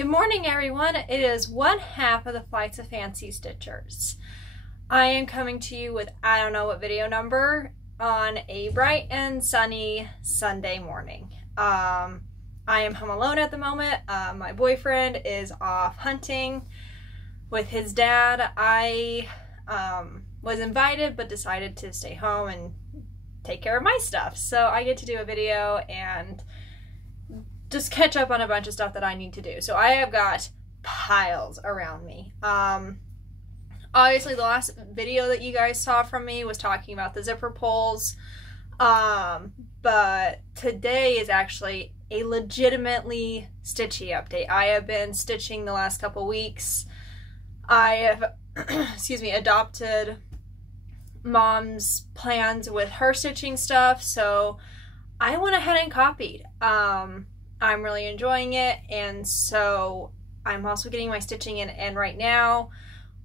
Good morning, everyone. It is one half of the Flights of Fancy Stitchers. I am coming to you with I don't know what video number on a bright and sunny Sunday morning. I am home alone at the moment. My boyfriend is off hunting with his dad. I was invited but decided to stay home and take care of my stuff. So I get to do a video and just catch up on a bunch of stuff that I need to do. So I have got piles around me. Obviously the last video that you guys saw from me was talking about the zipper pulls. But today is actually a legitimately stitchy update. I have been stitching the last couple weeks. I have, adopted Mom's plans with her stitching stuff, so I went ahead and copied. I'm really enjoying it, and so I'm also getting my stitching in, and right now,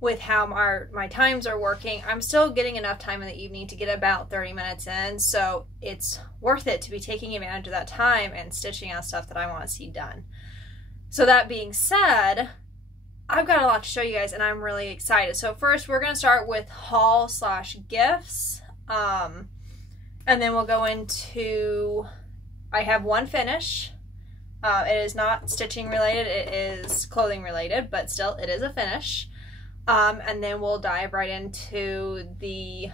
with how my times are working, I'm still getting enough time in the evening to get about 30 minutes in, so it's worth it to be taking advantage of that time and stitching on stuff that I want to see done. So that being said, I've got a lot to show you guys, and I'm really excited. So first, we're going to start with haul/gifts, and then we'll go into, I have one finish. It is not stitching related, it is clothing related, but still it is a finish. And then we'll dive right into the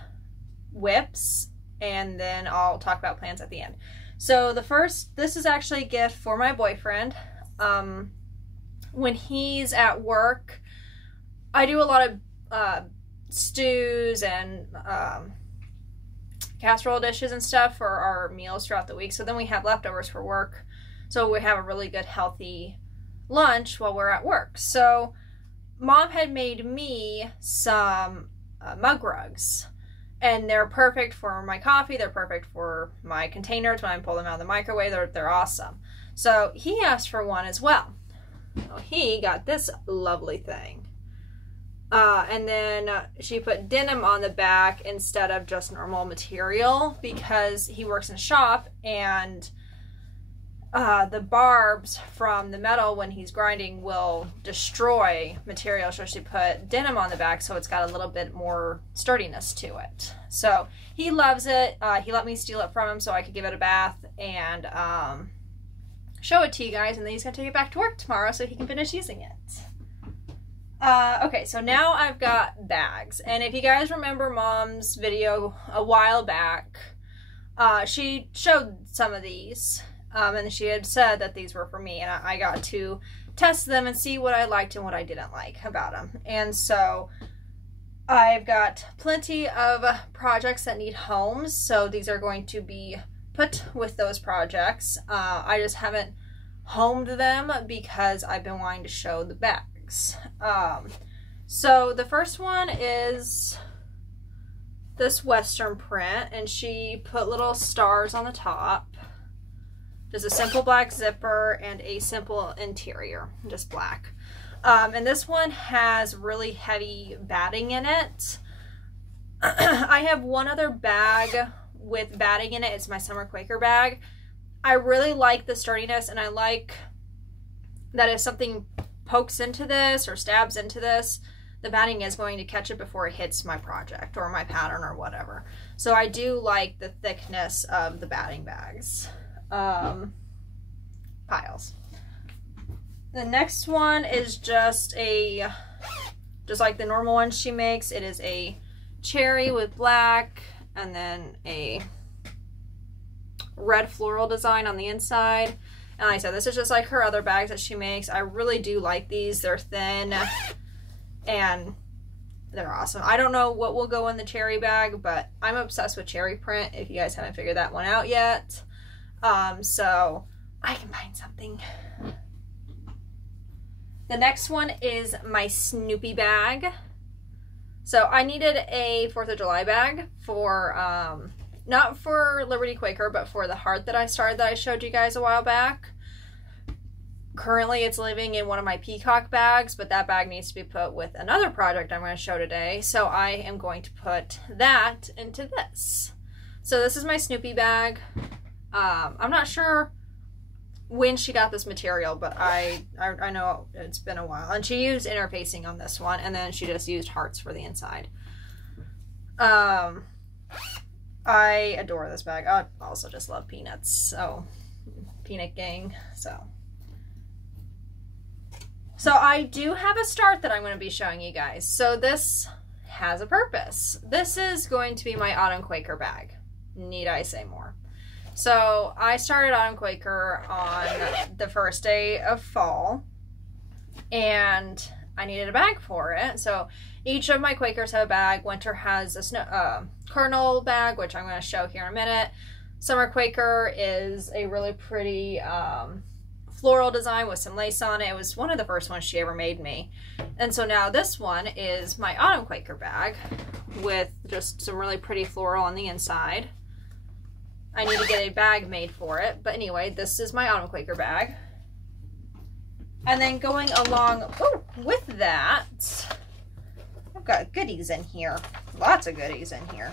whips, and then I'll talk about plans at the end. So this is actually a gift for my boyfriend. When he's at work, I do a lot of stews and casserole dishes and stuff for our meals throughout the week. So then we have leftovers for work. So we have a really good healthy lunch while we're at work. So Mom had made me some mug rugs, and they're perfect for my coffee. They're perfect for my containers when I pull them out of the microwave. They're awesome. So he asked for one as well. So he got this lovely thing. And then she put denim on the back instead of just normal material because he works in a shop, and the barbs from the metal when he's grinding will destroy material, so she put denim on the back so it's got a little bit more sturdiness to it. So he loves it. He let me steal it from him so I could give it a bath and show it to you guys, and then he's going to take it back to work tomorrow so he can finish using it. Okay, so now I've got bags, and if you guys remember Mom's video a while back, she showed some of these. And she had said that these were for me, and I got to test them and see what I liked and what I didn't like about them. And so I've got plenty of projects that need homes, so these are going to be put with those projects. I just haven't homed them because I've been wanting to show the bags. So the first one is this Western print, and she put little stars on the top. Just a simple black zipper and a simple interior, just black. And this one has really heavy batting in it. I have one other bag with batting in it. It's my Summer Quaker bag. I really like the sturdiness, and I like that if something pokes into this or stabs into this, the batting is going to catch it before it hits my project or my pattern or whatever. So I do like the thickness of the batting bags. Piles. The next one is just like the normal one she makes. It is a cherry with black and then a red floral design on the inside. And like I said, this is just like her other bags that she makes. I really do like these. They're thin and they're awesome. I don't know what will go in the cherry bag, but I'm obsessed with cherry print if you guys haven't figured that one out yet. So I can find something. The next one is my Snoopy bag. So I needed a 4th of July bag for, not for Liberty Quaker, but for the heart that I started that I showed you guys a while back. Currently it's living in one of my peacock bags, but that bag needs to be put with another project I'm going to show today. So I am going to put that into this. So this is my Snoopy bag. I'm not sure when she got this material, but I know it's been a while. And she used interfacing on this one, and then she just used hearts for the inside. I adore this bag. I also just love peanuts, so peanut gang. So I do have a start that I'm going to be showing you guys. So this has a purpose. This is going to be my Autumn Quaker bag. Need I say more? So I started Autumn Quaker on the first day of fall, and I needed a bag for it. So each of my Quakers have a bag. Winter has a Cardinal bag, which I'm going to show here in a minute. Summer Quaker is a really pretty floral design with some lace on it. It was one of the first ones she ever made me. And so now this one is my Autumn Quaker bag with just some really pretty floral on the inside. I need to get a bag made for it. But anyway, this is my Autumn Quaker bag. And then going along with that, I've got goodies in here. Lots of goodies in here.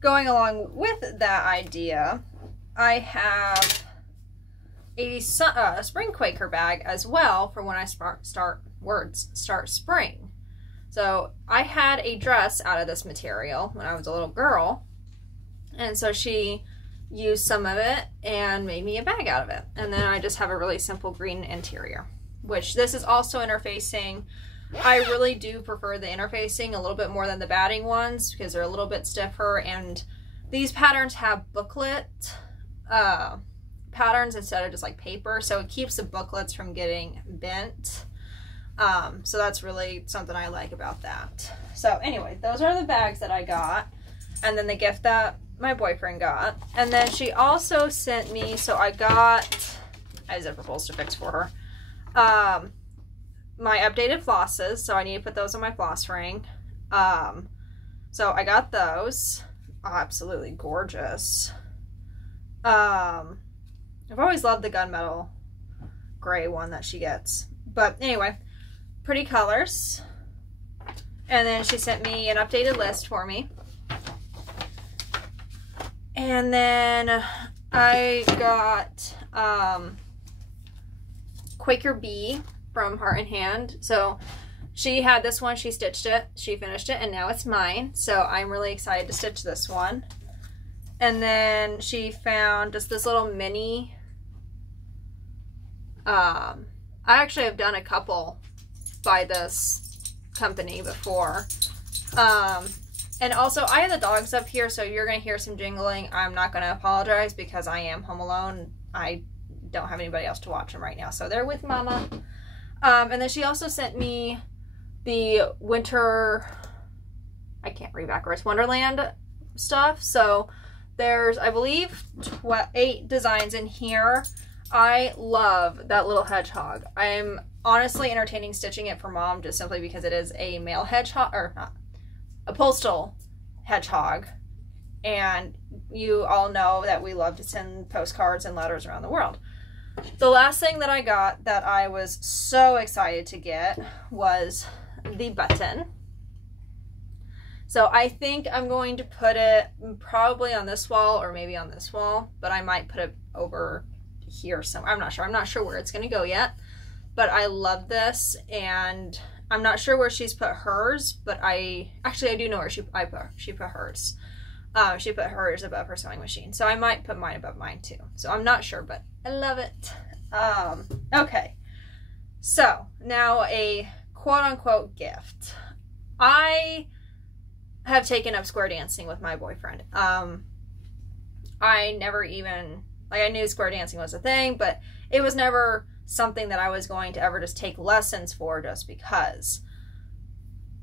Going along with that idea, I have a spring Quaker bag as well for when I start spring. So I had a dress out of this material when I was a little girl, and so she used some of it and made me a bag out of it. And then I just have a really simple green interior, which this is also interfacing. I really do prefer the interfacing a little bit more than the batting ones because they're a little bit stiffer, and these patterns have booklet patterns instead of just like paper, so it keeps the booklets from getting bent. So that's really something I like about that. So anyway, those are the bags that I got, and then the gift that my boyfriend got. And then she also sent me, so I got, I have zipper pulls to fix for her, my updated flosses, so I need to put those on my floss ring. So I got those. Absolutely gorgeous. I've always loved the gunmetal gray one that she gets. But anyway, pretty colors. And then she sent me an updated list for me. And then I got Quaker Bee from Heart and Hand. So she had this one, she stitched it, she finished it, and now it's mine. So I'm really excited to stitch this one. And then she found just this little mini, I actually have done a couple by this company before. And also I have the dogs up here, so you're going to hear some jingling. I'm not going to apologize because I am home alone. I don't have anybody else to watch them right now, so they're with Mama. And then she also sent me the winter, I can't read backwards, Wonderland stuff. So there's, I believe, 8 designs in here. I love that little hedgehog. I'm honestly entertaining stitching it for Mom just simply because it is a male hedgehog, or not, a postal hedgehog. And you all know that we love to send postcards and letters around the world. The last thing that I got that I was so excited to get was the button. So I think I'm going to put it probably on this wall or maybe on this wall, but I might put it over here somewhere. I'm not sure. I'm not sure where it's going to go yet, but I love this, and I'm not sure where she's put hers, but I do know where she put hers. She put hers above her sewing machine, so I might put mine above mine too. So I'm not sure, but I love it. Okay, so now a quote-unquote gift. I have taken up square dancing with my boyfriend. I never even, like, I knew square dancing was a thing, but it was never something that I was going to ever just take lessons for just because.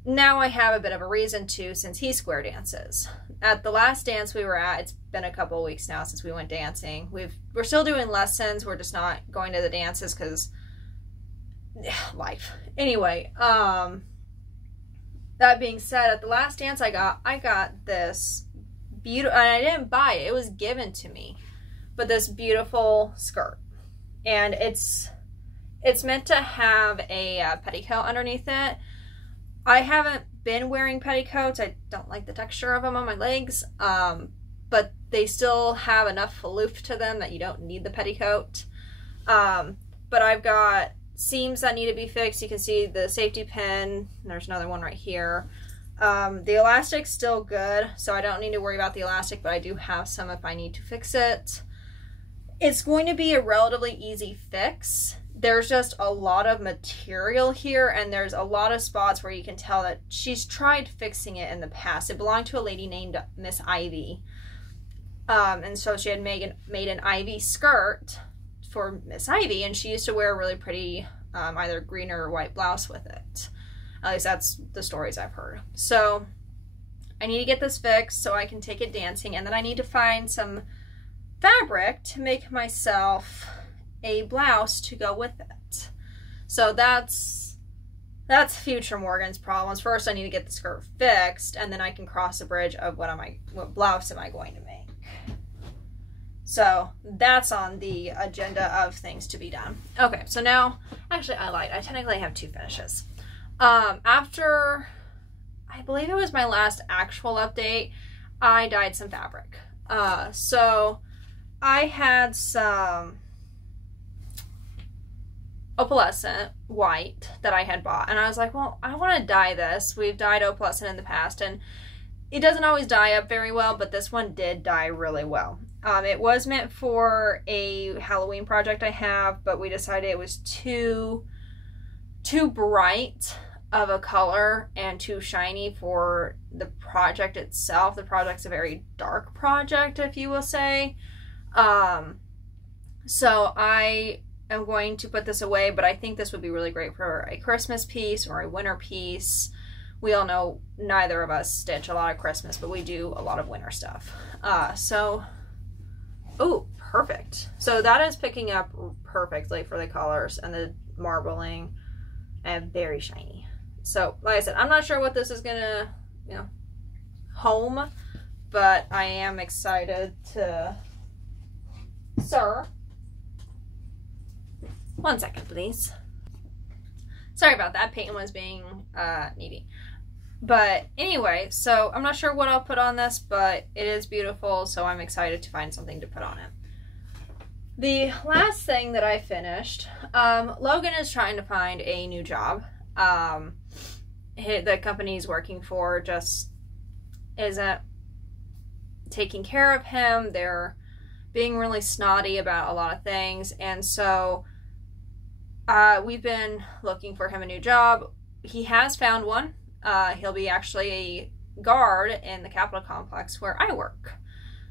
Now I have a bit of a reason to, since he square dances. At the last dance we were at, it's been a couple of weeks now since we went dancing. We're still doing lessons, we're just not going to the dances because life. Anyway, that being said, at the last dance I got this beautiful, and I didn't buy it, it was given to me, but this beautiful skirt. And it's meant to have a petticoat underneath it. I haven't been wearing petticoats. I don't like the texture of them on my legs. But but they still have enough loof to them that you don't need the petticoat. But I've got seams that need to be fixed. You can see the safety pin. There's another one right here. The elastic's still good, so I don't need to worry about the elastic, but I do have some if I need to fix it. It's going to be a relatively easy fix. There's just a lot of material here, and there's a lot of spots where you can tell that she's tried fixing it in the past. It belonged to a lady named Miss Ivy. And so she had made an Ivy skirt for Miss Ivy, and she used to wear a really pretty either green or white blouse with it. At least that's the stories I've heard. So I need to get this fixed so I can take it dancing, and then I need to find some fabric to make myself a blouse to go with it. So that's future Morgan's problems. First I need to get the skirt fixed, and then I can cross the bridge of what blouse am I going to make. So that's on the agenda of things to be done. Okay, so now, actually I lied. I technically have 2 finishes. After, I believe it was my last actual update, I dyed some fabric. So I had some opalescent white that I had bought, and I was like, well, I want to dye this. We've dyed opalescent in the past, and it doesn't always dye up very well, but this one did dye really well. It was meant for a Halloween project I have, but we decided it was too bright of a color and too shiny for the project itself. The project's a very dark project, if you will say. So I am going to put this away, but I think this would be really great for a Christmas piece or a winter piece. We all know neither of us stitch a lot of Christmas, but we do a lot of winter stuff. Oh, perfect. So that is picking up perfectly for the colors and the marbling, and very shiny. So, like I said, I'm not sure what this is gonna, home, but I am excited to... Sir? 1 second, please. Sorry about that. Peyton was being needy. But anyway, so I'm not sure what I'll put on this, but it is beautiful, so I'm excited to find something to put on it. The last thing that I finished, Logan is trying to find a new job. The company he's working for just isn't taking care of him. They're being really snotty about a lot of things, and so we've been looking for him a new job. He has found one. He'll be actually a guard in the Capitol complex where I work.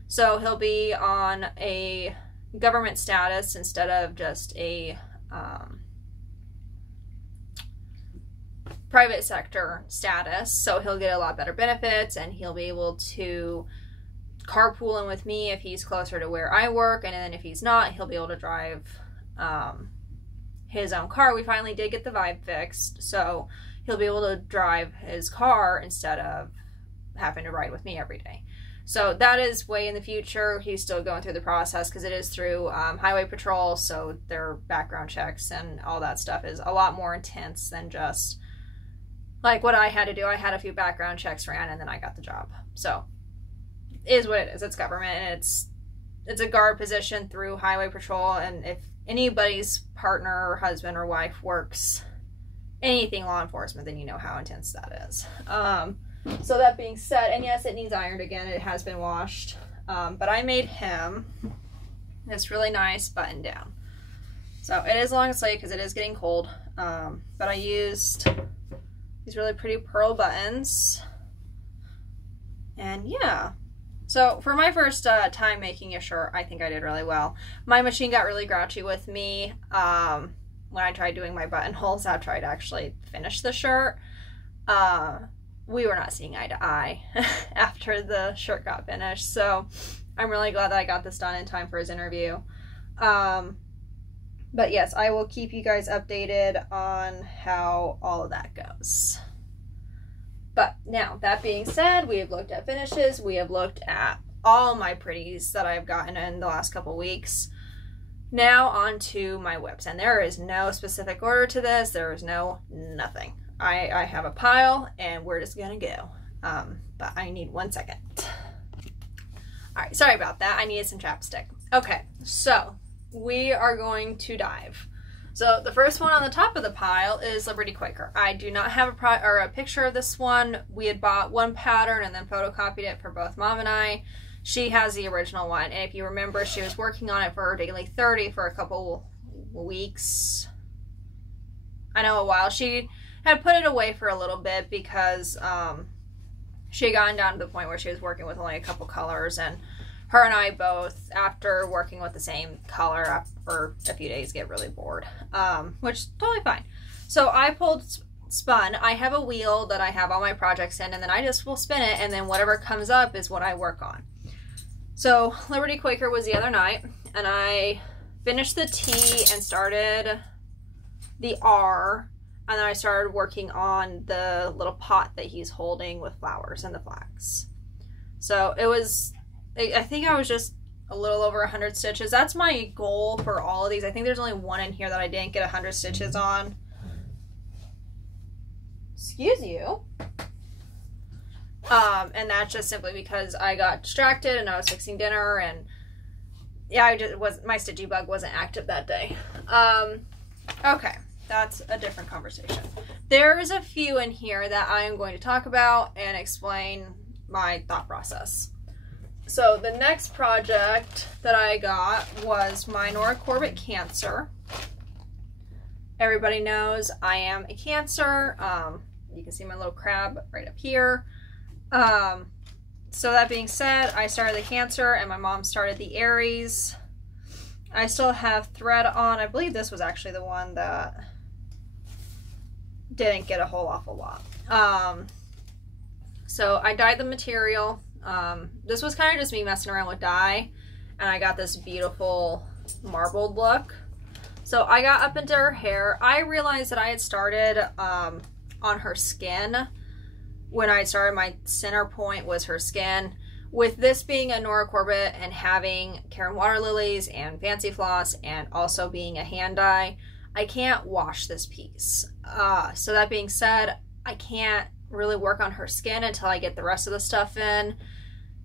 So he'll be on a government status instead of just a private sector status. So he'll get a lot better benefits, and he'll be able to carpool in with me if he's closer to where I work, and then if he's not, he'll be able to drive his own car. We finally did get the Vibe fixed, so he'll be able to drive his car instead of having to ride with me every day. So that is way in the future. He's still going through the process because it is through Highway Patrol, so their background checks and all that stuff is a lot more intense than just like what I had to do. I had a few background checks ran, and then I got the job. So it is what it is. It's government, and it's a guard position through Highway Patrol, and if anybody's partner or husband or wife works anything law enforcement, then you know how intense that is. So that being said, and yes, it needs ironed again. It has been washed. But I made him this really nice button down. So it is long sleeve because it is getting cold. But I used these really pretty pearl buttons. And yeah. So for my first time making a shirt, I think I did really well. My machine got really grouchy with me. When I tried doing my buttonholes after I'd actually finished the shirt, we were not seeing eye to eye after the shirt got finished. So I'm really glad that I got this done in time for his interview. But yes, I will keep you guys updated on how all of that goes. But now, that being said, we have looked at finishes. We have looked at all my pretties that I've gotten in the last couple weeks. Now on to my whips, and there is no specific order to this. There is nothing. I have a pile, and we're just gonna go. But I need 1 second. All right, sorry about that. I needed some chapstick. Okay, so we are going to dive. So the first one on the top of the pile is Liberty Quaker. I do not have a picture of this one. We had bought one pattern and then photocopied it for both Mom and I. She has the original one, and if you remember, she was working on it for her Daily 30 for a couple weeks. I know, a while. She had put it away for a little bit because she had gotten down to the point where she was working with only a couple colors, and her and I both, after working with the same color for a few days, get really bored, which is totally fine. So I spun. I have a wheel that I have all my projects in, and then I just will spin it, and then whatever comes up is what I work on. So Liberty Quaker was the other night, and I finished the T and started the R, and then I started working on the little pot that he's holding with flowers and the flags. So it was, I think I was just a little over 100 stitches. That's my goal for all of these. I think there's only one in here that I didn't get 100 stitches on. Excuse you. And that's just simply because I got distracted and I was fixing dinner, and yeah, my stitchy bug wasn't active that day. Okay, that's a different conversation. There's a few in here that I am going to talk about and explain my thought process. So the next project that I got was my Nora Corbett Cancer. Everybody knows I am a Cancer. You can see my little crab right up here. So that being said, I started the Cancer and my mom started the Aries. I still have thread on. I believe this was actually the one that didn't get a whole awful lot. So I dyed the material. This was kind of just me messing around with dye, and I got this beautiful marbled look. So I got up into her hair. I realized that I had started on her skin. When I started, my center point was her skin. With this being a Nora Corbett and having Karen Water Lilies and Fancy Floss and also being a hand dye, I can't wash this piece. So that being said, I can't really work on her skin until I get the rest of the stuff in.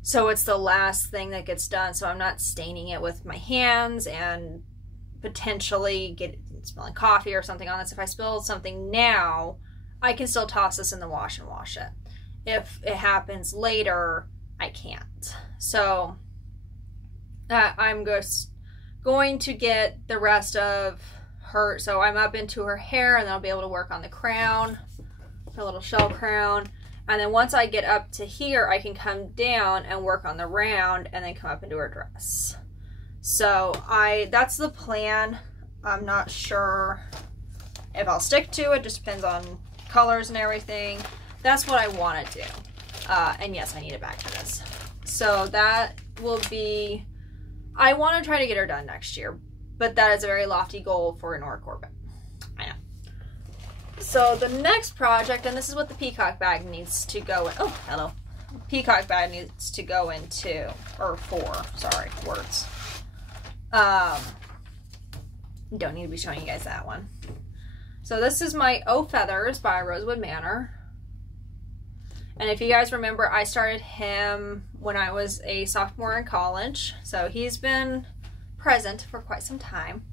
So it's the last thing that gets done, so I'm not staining it with my hands and potentially smelling coffee or something on this. If I spill something now, I can still toss this in the wash and wash it. If it happens later, I can't. So I'm just going to get the rest of her. So I'm up into her hair, and then I'll be able to work on the crown, her little shell crown. And then once I get up to here, I can come down and work on the round and then come up into her dress. So that's the plan. I'm not sure if I'll stick to it. Just depends on colors and everything. That's what I want to do. And yes, I need a bag for this. So that will be, I want to try to get her done next year, but that is a very lofty goal for Nora Corbett. I know. So the next project, and this is what the peacock bag needs to go in. Oh, hello. Peacock bag needs to go into, or sorry, words. Don't need to be showing you guys that one. So this is my O Feathers by Rosewood Manor. And if you guys remember, I started him when I was a sophomore in college. So he's been present for quite some time.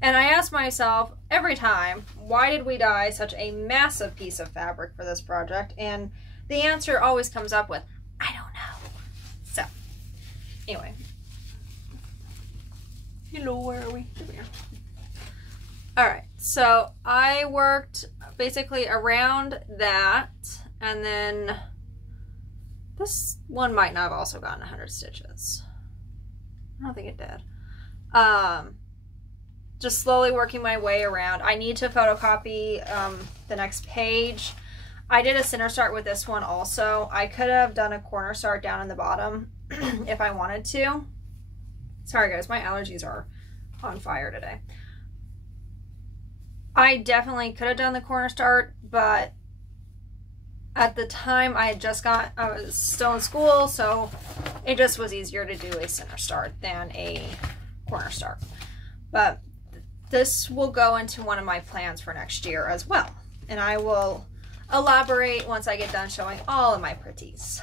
And I ask myself every time, why did we dye such a massive piece of fabric for this project? And the answer always comes up with, I don't know. So, anyway. Hello, where are we? Here we are. Alright, so I worked basically around that, and then this one might not have also gotten 100 stitches. I don't think it did. Just slowly working my way around. I need to photocopy the next page. I did a center start with this one also. I could have done a corner start down in the bottom if I wanted to. Sorry guys, my allergies are on fire today. I definitely could have done the corner start, but at the time I was still in school, so it just was easier to do a center start than a corner start. But this will go into one of my plans for next year as well. And I will elaborate once I get done showing all of my pretties.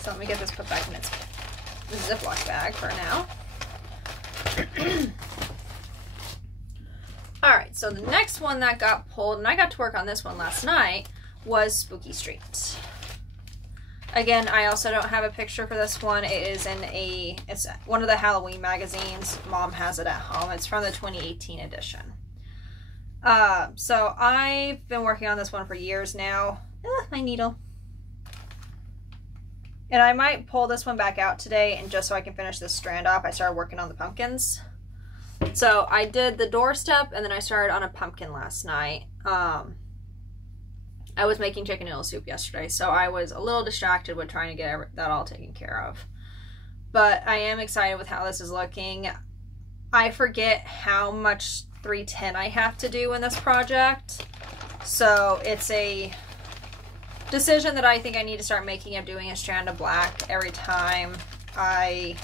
So let me get this put back in its Ziploc bag for now. Alright, so the next one that got pulled, and I got to work on this one last night, was Spooky Street. Again, I also don't have a picture for this one. It is it's one of the Halloween magazines. Mom has it at home. It's from the 2018 edition. So I've been working on this one for years now. My needle. And I might pull this one back out today, and just so I can finish this strand off, I started working on the pumpkins. So I did the doorstep, and then I started on a pumpkin last night. I was making chicken noodle soup yesterday, so I was a little distracted with trying to get that all taken care of. But I am excited with how this is looking. I forget how much 310 I have to do in this project. So it's a decision that I think I need to start making of doing a strand of black every time I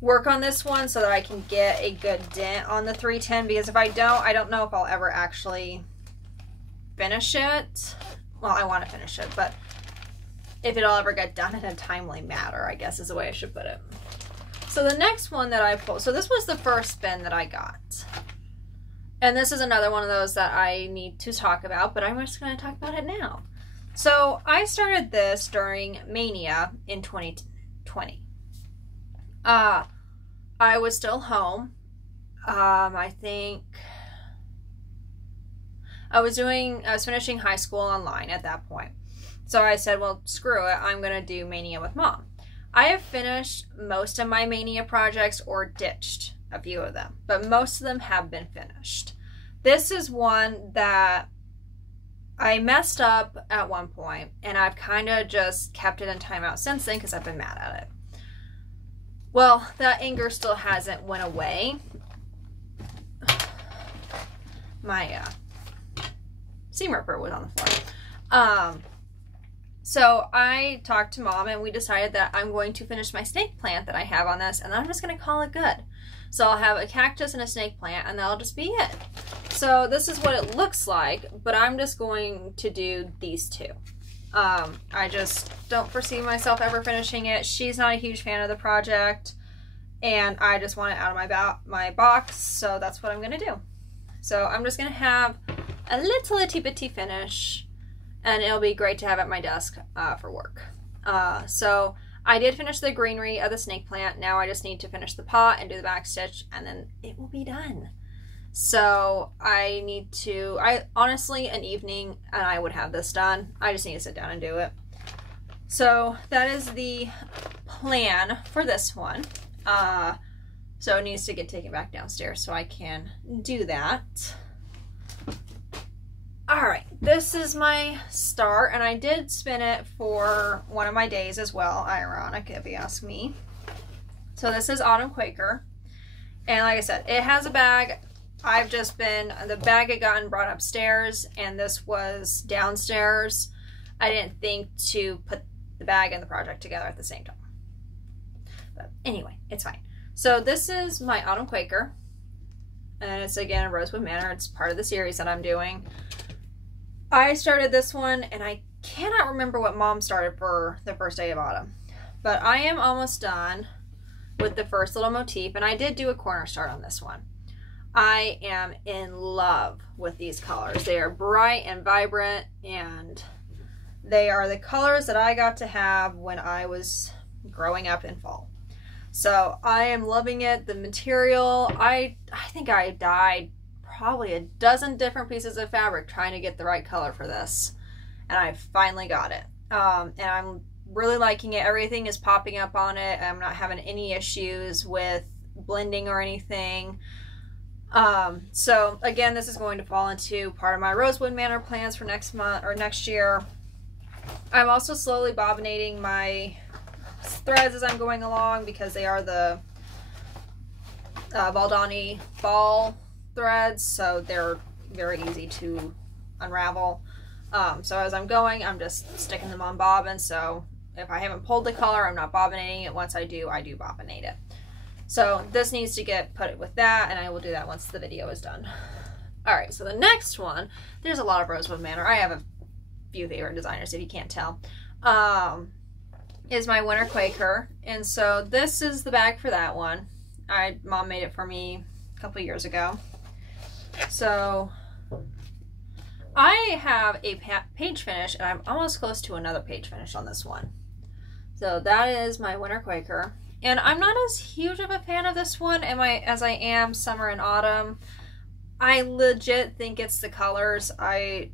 work on this one so that I can get a good dent on the 310, because if I don't know if I'll ever actually finish it. Well, I want to finish it, but if it'll ever get done in a timely manner, I guess is the way I should put it. So the next one that I pulled, so this was the first bin that I got. And this is another one of those that I need to talk about, but I'm just going to talk about it now. So I started this during Mania in 2020. I was still home. I think I was finishing high school online at that point. So I said, well, screw it. I'm going to do Mania with Mom. I have finished most of my Mania projects or ditched a few of them, but most of them have been finished. This is one that I messed up at one point, and I've kind of just kept it in timeout since then because I've been mad at it. Well, that anger still hasn't went away. My seam ripper was on the floor. So I talked to Mom, and we decided that I'm going to finish my snake plant that I have on this, and I'm just going to call it good. So I'll have a cactus and a snake plant, and that'll just be it. So this is what it looks like, but I'm just going to do these two. I just don't foresee myself ever finishing it. She's not a huge fan of the project, and I just want it out of my box, so that's what I'm going to do. So I'm just going to have a little itty bitty finish, and it'll be great to have at my desk for work. So I did finish the greenery of the snake plant. Now I just need to finish the pot and do the back stitch, and then it will be done. So I honestly, an evening and I would have this done. I just need to sit down and do it. So that is the plan for this one. So it needs to get taken back downstairs so I can do that. Alright, this is my start, and I did spin it for one of my days as well. Ironic, if you ask me. So this is Autumn Quaker, and like I said, it has a bag. The bag had gotten brought upstairs, and this was downstairs. I didn't think to put the bag and the project together at the same time. But anyway, it's fine. So this is my Autumn Quaker, and it's again a Rosewood Manor. It's part of the series that I'm doing. I started this one, and I cannot remember what Mom started for the first day of autumn, but I am almost done with the first little motif, and I did do a corner start on this one. I am in love with these colors. They are bright and vibrant, and they are the colors that I got to have when I was growing up in fall. So I am loving it. The material, I think I dyed probably a dozen different pieces of fabric trying to get the right color for this, and I finally got it. And I'm really liking it. Everything is popping up on it. I'm not having any issues with blending or anything. So again, this is going to fall into part of my Rosewood Manor plans for next month or next year. I'm also slowly bobbinating my threads as I'm going along because they are the Valdani ball threads, so they're very easy to unravel. So as I'm going, I'm just sticking them on bobbin, so if I haven't pulled the color, I'm not bobbinating it. Once I do bobbinate it. So this needs to get put with that, and I will do that once the video is done. Alright, so the next one, there's a lot of Rosewood Manor. I have a few favorite designers, if you can't tell. is my Winter Quaker. And so this is the bag for that one. Mom made it for me a couple years ago. So I have a page finish, and I'm almost close to another page finish on this one. So that is my Winter Quaker. And I'm not as huge of a fan of this one as I am Summer and Autumn. I legit think it's the colors. They're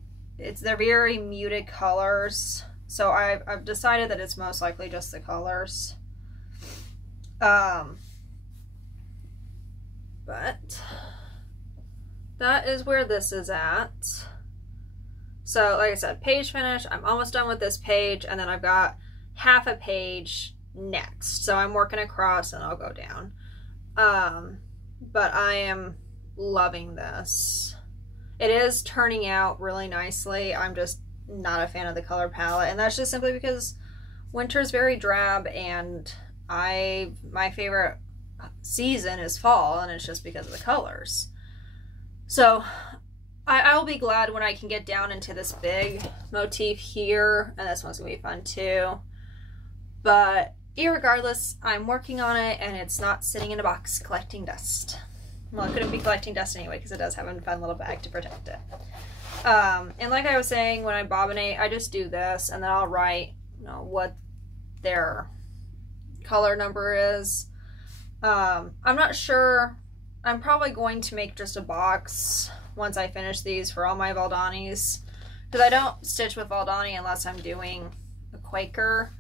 very muted colors. So I've decided that it's most likely just the colors. But that is where this is at. So like I said, page finish. I'm almost done with this page, and then I've got half a page next. So I'm working across and I'll go down. But I am loving this. It is turning out really nicely. I'm just not a fan of the color palette, and that's just simply because winter is very drab, and my favorite season is fall, and it's just because of the colors. So I'll be glad when I can get down into this big motif here, and this one's gonna be fun too. But irregardless, I'm working on it, and it's not sitting in a box collecting dust. Well, it couldn't be collecting dust anyway, because it does have a fun little bag to protect it. And like I was saying, when I bobbinate, I just do this, and then I'll write, what their color number is. I'm not sure. I'm probably going to make just a box once I finish these for all my Valdanis, because I don't stitch with Valdani unless I'm doing a Quaker,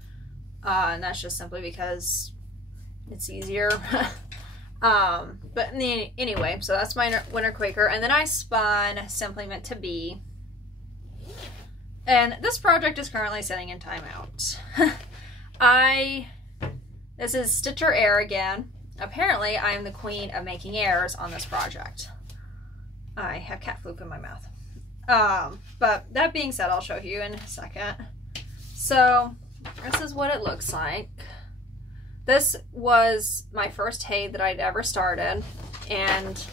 and that's just simply because it's easier. But anyway, so that's my Winter Quaker. And then I spun Simply Meant to Be. And this project is currently sitting in timeout. This is Stitcher Air again. Apparently, I am the queen of making errors on this project. I have cat fluke in my mouth. But that being said, I'll show you in a second. So, this is what it looks like. This was my first hay that I'd ever started, and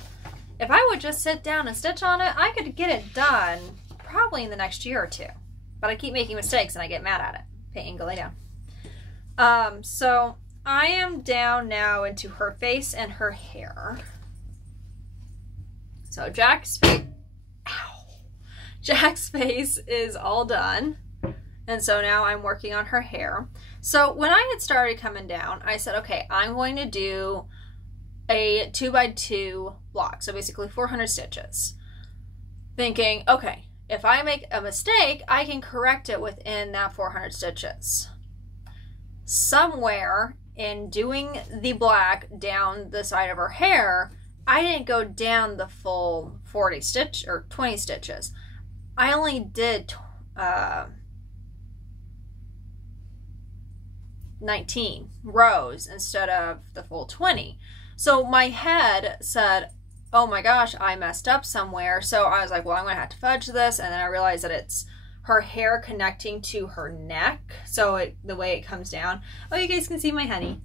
if I would just sit down and stitch on it, I could get it done probably in the next year or two. But I keep making mistakes and I get mad at it. Painting, go lay down. So I am down now into her face and her hair. So Jack's face is all done. And so now I'm working on her hair. So when I had started coming down, I said, okay, I'm going to do a 2x2 block. So basically 400 stitches. Thinking, okay, if I make a mistake, I can correct it within that 400 stitches. Somewhere in doing the black down the side of her hair, I didn't go down the full 40 stitch or 20 stitches. I only did 19 rows instead of the full 20. So my head said, oh my gosh, I messed up somewhere. So I was like, well, I'm gonna have to fudge this. And then I realized that it's her hair connecting to her neck. So the way it comes down. Oh, you guys can see my honey.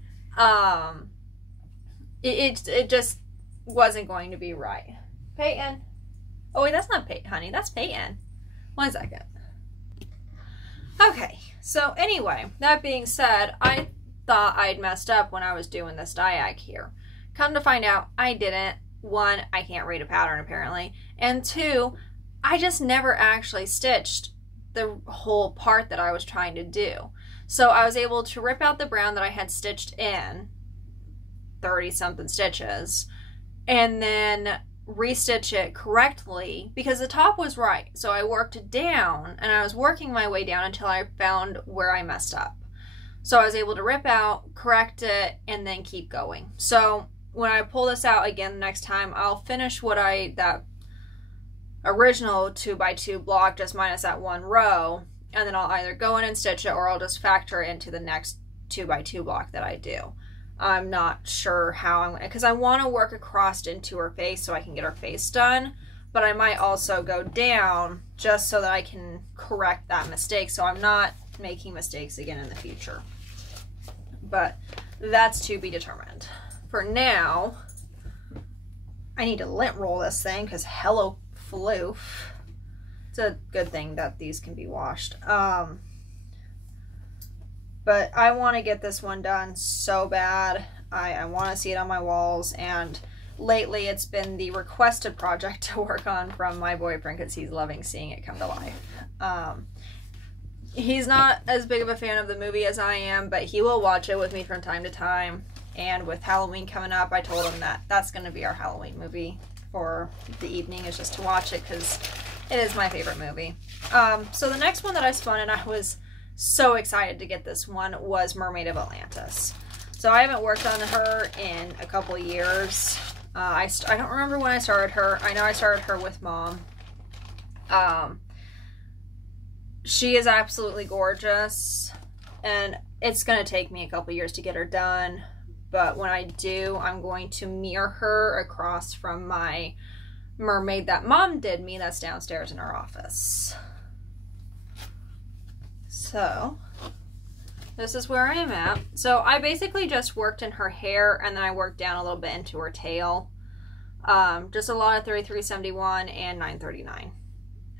It just wasn't going to be right. Peyton. Oh wait, that's not Peyton, honey. That's Peyton. 1 second. Okay, so anyway, that being said, I thought I'd messed up when I was doing this diag here. Come to find out, I didn't. 1, I can't read a pattern apparently, and 2, I just never actually stitched the whole part that I was trying to do. So I was able to rip out the brown that I had stitched in 30 something stitches and then restitch it correctly because the top was right. So I worked down and I was working my way down until I found where I messed up. So I was able to rip out, correct it, and then keep going. So when I pull this out again next time, I'll finish that original 2x2 block just minus that 1 row, and then I'll either go in and stitch it or I'll just factor it into the next 2x2 block that I do. I'm not sure how I'm going to, because I want to work across into her face so I can get her face done, but I might also go down just so that I can correct that mistake so I'm not making mistakes again in the future. But that's to be determined. For now, I need to lint roll this thing because hello floof. It's a good thing that these can be washed. But I want to get this one done so bad. I want to see it on my walls, and lately it's been the requested project to work on from my boyfriend because he's loving seeing it come to life. He's not as big of a fan of the movie as I am, but he will watch it with me from time to time. And with Halloween coming up, I told him that that's going to be our Halloween movie for the evening, is just to watch it because it is my favorite movie. So the next one that I spun, and I was so excited to get this one, was Mermaid of Atlantis. So I haven't worked on her in a couple years. I don't remember when I started her. I know I started her with Mom. She is absolutely gorgeous, and it's going to take me a couple years to get her done, but when I do, I'm going to mirror her across from my mermaid that Mom did me that's downstairs in her office. So this is where I am at. So I basically just worked in her hair, and then I worked down a little bit into her tail. Just a lot of 3371 and 939.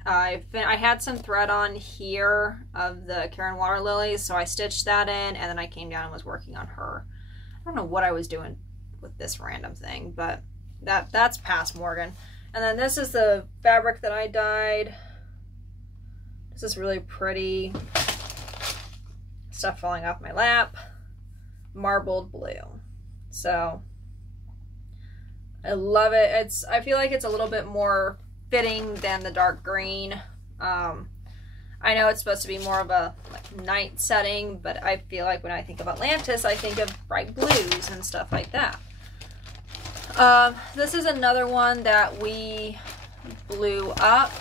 I had some thread on here of the Karen water lilies, so I stitched that in, and then I came down and was working on her. I don't know what I was doing with this random thing, but that's past Morgan. And then this is the fabric that I dyed. This is really pretty. Stuff falling off my lap. Marbled blue. So I love it. I feel like it's a little bit more fitting than the dark green. I know it's supposed to be more of a night setting, but I feel like when I think of Atlantis, I think of bright blues and stuff like that. This is another one that we blew up,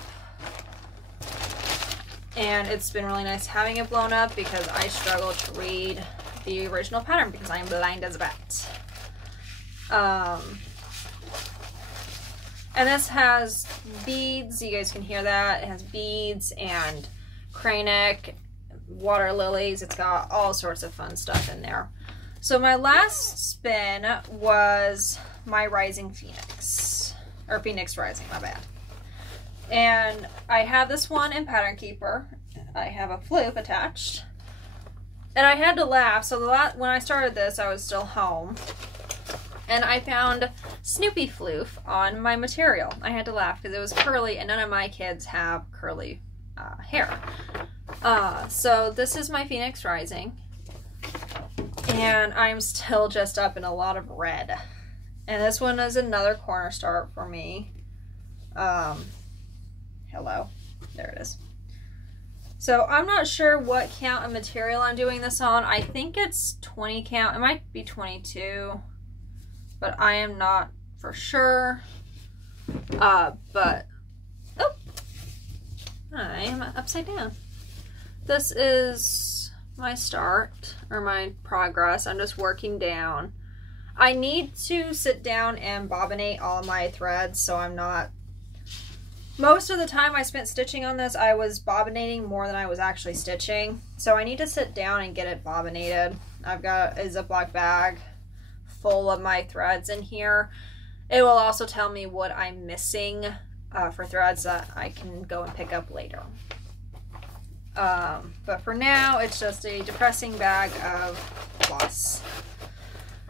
and it's been really nice having it blown up because I struggle to read the original pattern because I'm blind as a bat. And this has beads, you guys can hear that. It has beads and crane neck, water lilies. It's got all sorts of fun stuff in there. So my last spin was my Rising Phoenix, or Phoenix Rising, my bad. And I have this one in Pattern Keeper. I have a floof attached. And I had to laugh. So when I started this, I was still home. And I found Snoopy floof on my material. I had to laugh because it was curly, and none of my kids have curly hair. So this is my Phoenix Rising. And I'm still just up in a lot of red. And this one is another corner start for me. Hello. There it is. So I'm not sure what count of material I'm doing this on. I think it's 20 count. It might be 22. But I am not for sure. But, oh, I am upside down. This is my start, or my progress. I'm just working down. I need to sit down and bobbinate all of my threads, so I'm not, most of the time I spent stitching on this, I was bobbinating more than I was actually stitching. So I need to sit down and get it bobbinated. I've got a Ziploc bag full of my threads in here. It will also tell me what I'm missing for threads that I can go and pick up later. But for now, it's just a depressing bag of floss.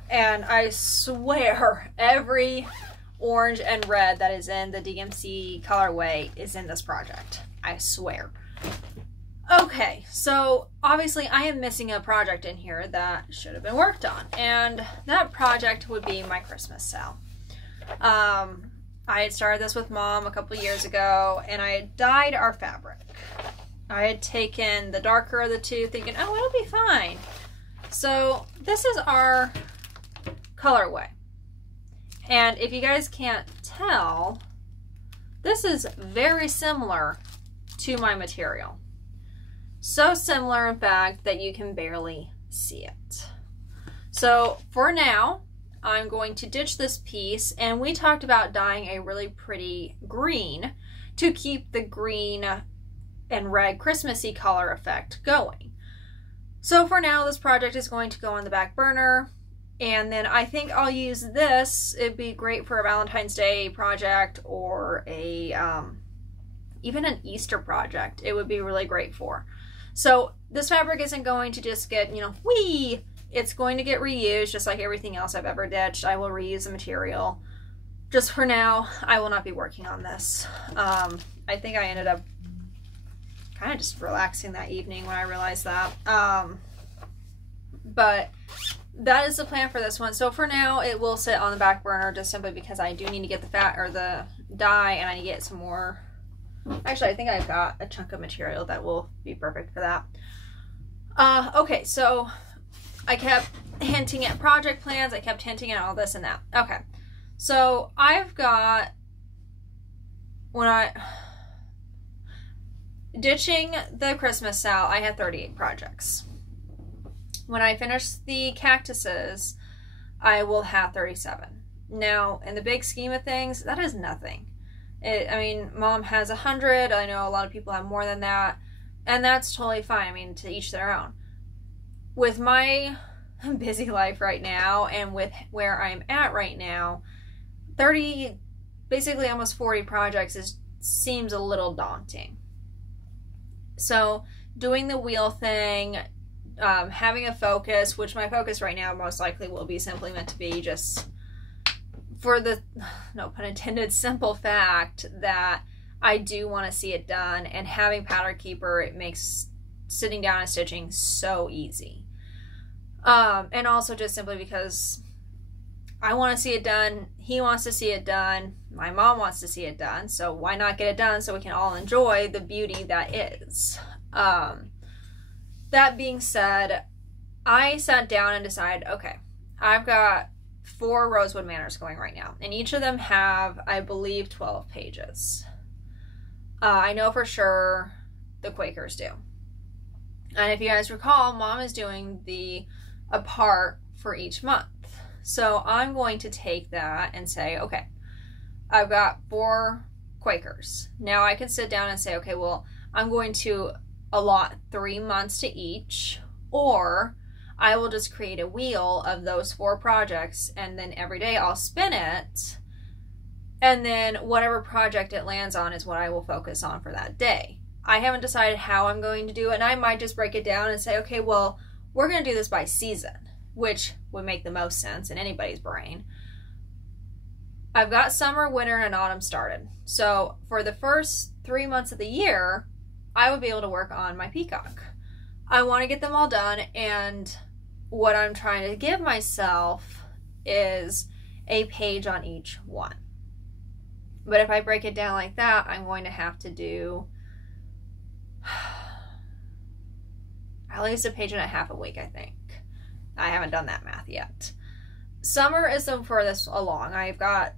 And I swear every orange and red that is in the DMC colorway is in this project. I swear. Okay, so obviously I am missing a project in here that should have been worked on, and that project would be my Christmas sale. I had started this with Mom a couple years ago, and I had dyed our fabric. I had taken the darker of the two, thinking, oh, it'll be fine. So this is our colorway, and if you guys can't tell, this is very similar to my material. So similar, in fact, that you can barely see it. So for now, I'm going to ditch this piece, and we talked about dyeing a really pretty green to keep the green and red Christmassy color effect going. So for now, this project is going to go on the back burner, and then I think I'll use this. It'd be great for a Valentine's Day project or a even an Easter project. It would be really great for. So this fabric isn't going to just get, you know, it's going to get reused just like everything else I've ever ditched. I will reuse the material. Just for now, I will not be working on this. I think I ended up kind of just relaxing that evening when I realized that. But that is the plan for this one. So for now, it will sit on the back burner just simply because I do need to get the dye, and I need to get some more. Actually, I think I've got a chunk of material that will be perfect for that. Okay, so I kept hinting at project plans. I kept hinting at all this and that. Okay, so I've got, ditching the Christmas sale, I had 38 projects. When I finish the cactuses, I will have 37. Now, in the big scheme of things, that is nothing. I mean, Mom has 100. I know a lot of people have more than that, and that's totally fine. I mean, to each their own. With my busy life right now, and with where I'm at right now, 30, basically almost 40 projects seems a little daunting. So, doing the wheel thing, having a focus, which my focus right now most likely will be simply meant to be just for the, no pun intended, simple fact that I do want to see it done, and having Pattern Keeper, it makes sitting down and stitching so easy. And also just simply because I want to see it done, he wants to see it done, my mom wants to see it done, so why not get it done so we can all enjoy the beauty that is. That being said, I sat down and decided, okay, I've got 4 Rosewood Manors going right now, and each of them have, I believe, 12 pages. I know for sure the Quakers do. And if you guys recall, Mom is doing the apart for each month. So I'm going to take that and say, okay, I've got 4 Quakers. Now I can sit down and say, okay, well, I'm going to allot 3 months to each, or I will just create a wheel of those 4 projects, and then every day I'll spin it, and then whatever project it lands on is what I will focus on for that day. I haven't decided how I'm going to do it, and I might just break it down and say, okay, well, we're going to do this by season, which would make the most sense in anybody's brain. I've got summer, winter, and autumn started. So for the first 3 months of the year, I would be able to work on my peacock. I want to get them all done, and what I'm trying to give myself is a page on each one. But if I break it down like that, I'm going to have to do at least a page and a half a week, I think. I haven't done that math yet. Summer is the furthest along. I've got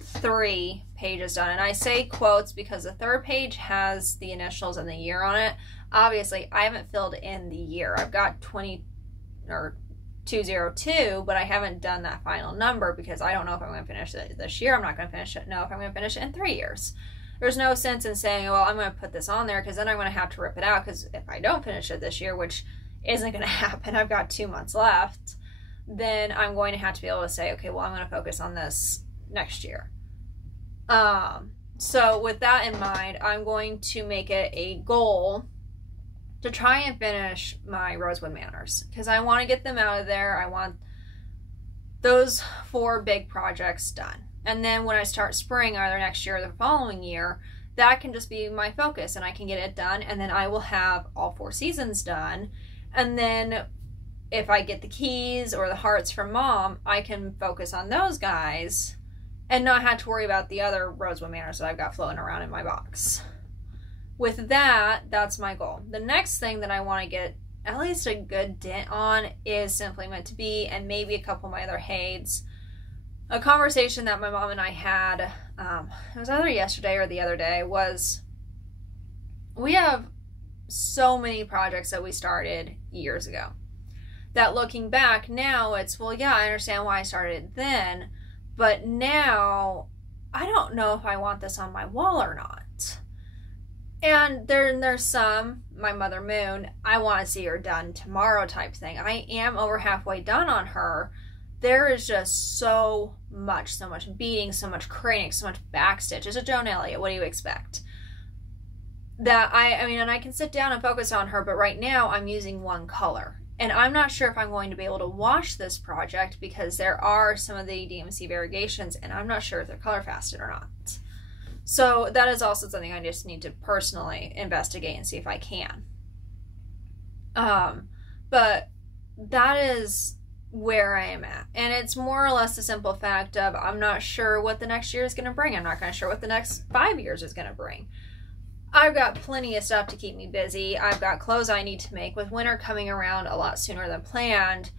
3 pages done, and I say quotes because the 3rd page has the initials and the year on it. Obviously, I haven't filled in the year. I've got 202, but I haven't done that final number because I don't know if I'm going to finish it this year. I'm not going to finish it. No, if I'm going to finish it in 3 years. There's no sense in saying, well, I'm going to put this on there because then I'm going to have to rip it out, because if I don't finish it this year, which isn't going to happen, I've got 2 months left, then I'm going to have to be able to say, okay, well, I'm going to focus on this next year. So with that in mind, I'm going to make it a goal to try and finish my Rosewood Manors, because I want to get them out of there. I want those 4 big projects done. And then when I start spring, either next year or the following year, that can just be my focus, and I can get it done, and then I will have all 4 seasons done. And then if I get the keys or the hearts from Mom, I can focus on those guys and not have to worry about the other Rosewood Manors that I've got floating around in my box. With that, that's my goal. The next thing that I want to get at least a good dent on is Simply Meant to Be, and maybe a couple of my other Hades. A conversation that my mom and I had, it was either yesterday or the other day, was we have so many projects that we started years ago that looking back now, it's, well, yeah, I understand why I started then, but now I don't know if I want this on my wall or not. And there's some, my Mother Moon, I want to see her done tomorrow type thing. I am over halfway done on her. There is just so much beading, so much craning, so much backstitch. It's a Joan Elliott. What do you expect? that I mean, and I can sit down and focus on her, but right now I'm using one color. And I'm not sure if I'm going to be able to wash this project because there are some of the DMC variegations and I'm not sure if they're color fasted or not. So that is also something I just need to personally investigate and see if I can. But that is where I am at. And it's more or less the simple fact of I'm not sure what the next year is going to bring. I'm not kind of sure what the next 5 years is going to bring. I've got plenty of stuff to keep me busy. I've got clothes I need to make. With winter coming around a lot sooner than planned,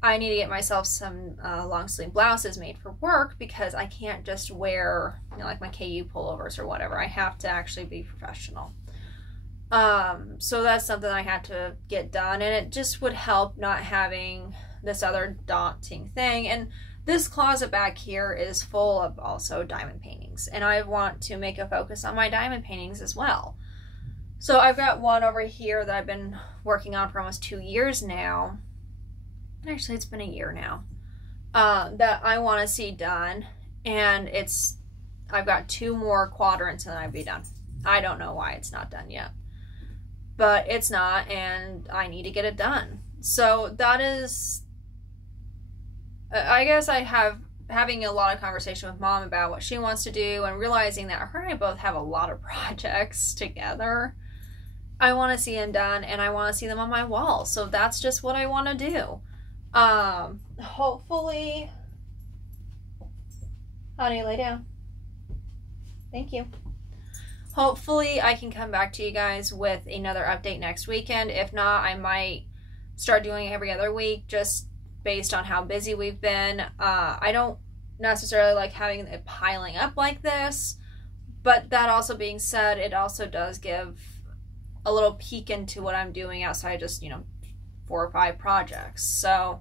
I need to get myself some long sleeve blouses made for work because I can't just wear, you know, like my KU pullovers or whatever. I have to actually be professional. So that's something I had to get done, and it just would help not having this other daunting thing. And this closet back here is full of also diamond paintings, and I want to make a focus on my diamond paintings as well. So I've got one over here that I've been working on for almost 2 years now. Actually, it's been a year now, that I want to see done, and I've got 2 more quadrants and then I'd be done. I don't know why it's not done yet, but it's not, and I need to get it done. So that is, I guess having a lot of conversation with Mom about what she wants to do and realizing that her and I both have a lot of projects together. I want to see them done and I want to see them on my wall. So that's just what I want to do. Hopefully, honey, lay down. Thank you. Hopefully I can come back to you guys with another update next weekend. If not, I might start doing it every other week just based on how busy we've been. I don't necessarily like having it piling up like this, but that also being said, it also does give a little peek into what I'm doing outside just, you know, 4 or 5 projects. So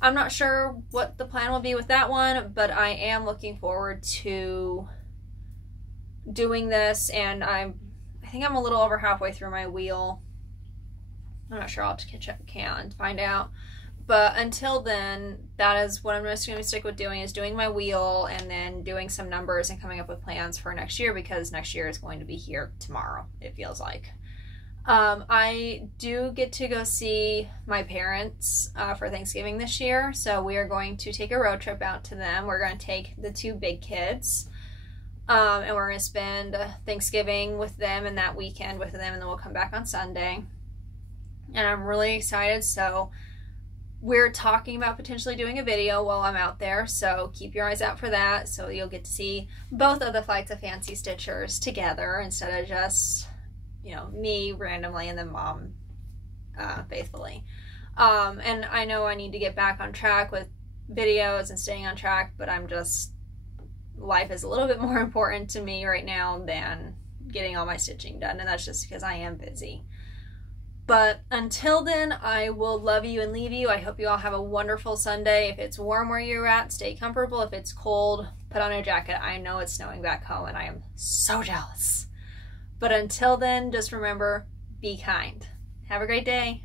I'm not sure what the plan will be with that one, but I am looking forward to doing this, and I think I'm a little over halfway through my wheel. I'm not sure. I'll have to check and find out. But until then, that is what I'm just going to stick with doing, is doing my wheel and then doing some numbers and coming up with plans for next year, because next year is going to be here tomorrow, it feels like. I do get to go see my parents for Thanksgiving this year, so we are going to take a road trip out to them. We're going to take the 2 big kids, and we're going to spend Thanksgiving with them and that weekend with them, and then we'll come back on Sunday. And I'm really excited, so we're talking about potentially doing a video while I'm out there, so keep your eyes out for that, so you'll get to see both of the Flights of Fancy Stitchers together instead of just, you know, me randomly and then Mom faithfully. And I know I need to get back on track with videos and staying on track, but I'm just, life is a little bit more important to me right now than getting all my stitching done, and that's just because I am busy. But until then, I will love you and leave you. I hope you all have a wonderful Sunday. If it's warm where you're at, stay comfortable. If it's cold, put on a jacket. I know it's snowing back home and I am so jealous. But until then, just remember, be kind. Have a great day.